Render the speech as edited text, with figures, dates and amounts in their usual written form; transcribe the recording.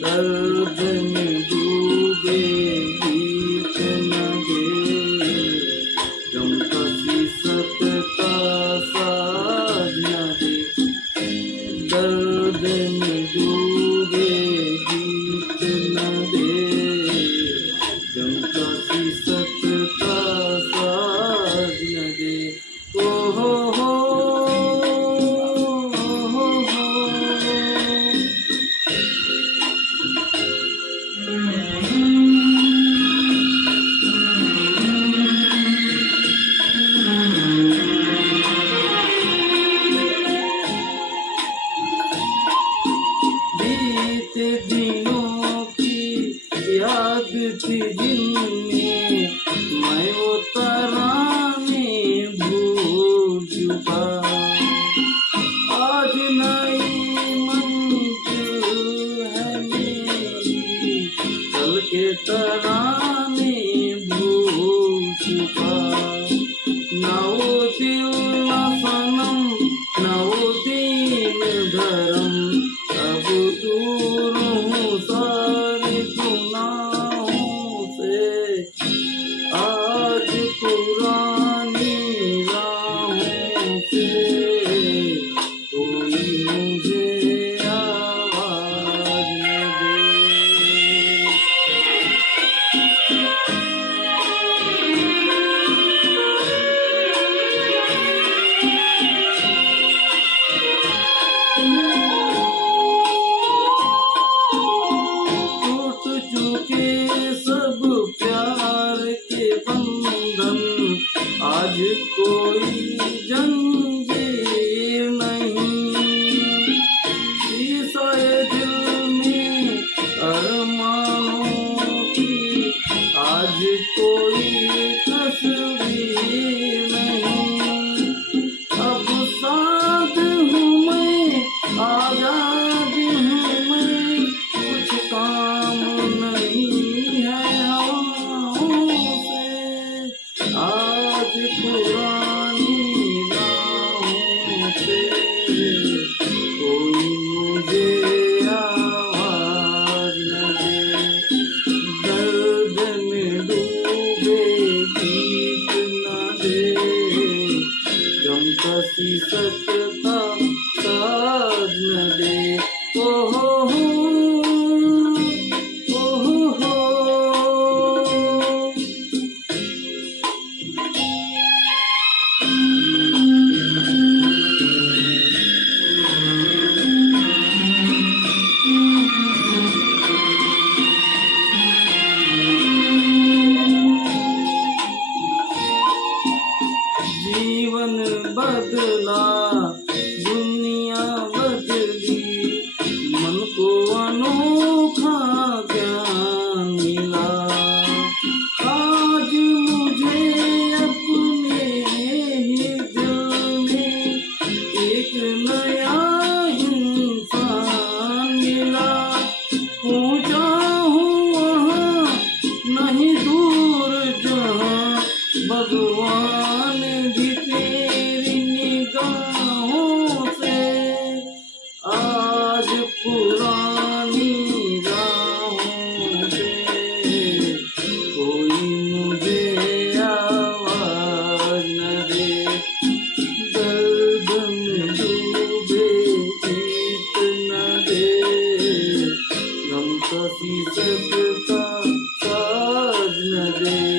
दर्द में डूबे गीत न दे, गम का शीसत का साज न दे। दर्द में डूबे गीत न दे, गम का शीसत का साज न दे। ओ हो बीते दिनों की याद थी जिनमें मैं वो तराने भूल चुका। आज नई मंजिल है मेरी, कल के तराने भूल चुका। ना वो दिल ना सनम, ना वो दीन धर्म, अब दूर हूँ सारे गुनाहों से। आज पुरानी राहों से कोई मुझे आवाज न दे। टूट चुके सब प्यार के बंधन, आज कोई जंजीर नहीं। शीशाए दिल में अरमानों की, आज कोई तस्वीर नहीं। अब साथ हूँ मैं, आजाद हूँ मैं, कुछ काम नहीं है हवाओं से। आज पुरानी राहों से कोई मुझे आवाज न दे। दर्द में डूबे गीत न दे, गम का शीसत का साज न दे। ओ हो जीवन बदला, दुनिया बदली, मन को अनोखा ज्ञान मिला। आज मुझे अपने ही दिल में एक नया इंसान मिला। पहुँचा हूँ वहाँ नहीं दूर जहाँ, भगवान भी तेरी निगाहों से। आज पुरानी राहों से कोई मुझे आवाज न दे। दर्द में डूबे गीत न दे, गम का शीसत का साज न दे।